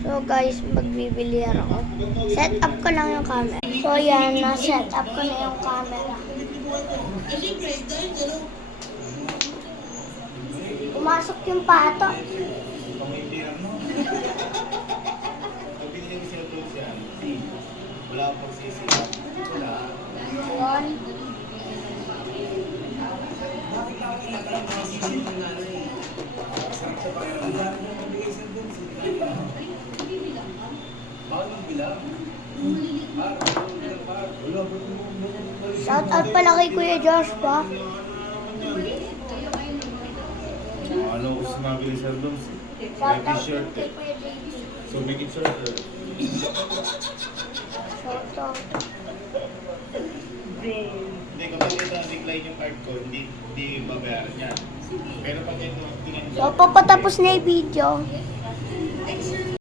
So guys, magbibili ako. Set up ko lang yung camera. So yan, na-set up ko na yung camera. Pumasok yung pato. Wala pong sisi. Yun. Shout out pala kay Kuya Josh pa. Ano ko sinabi ni Sir Doms? Shout May out t-shirt kay eh. Kuya JD. So make it short. Shout out. Hindi, kapag ito decline yung card ko, hindi babayaran yan. Pero pag ito, So, papatapos na yung video.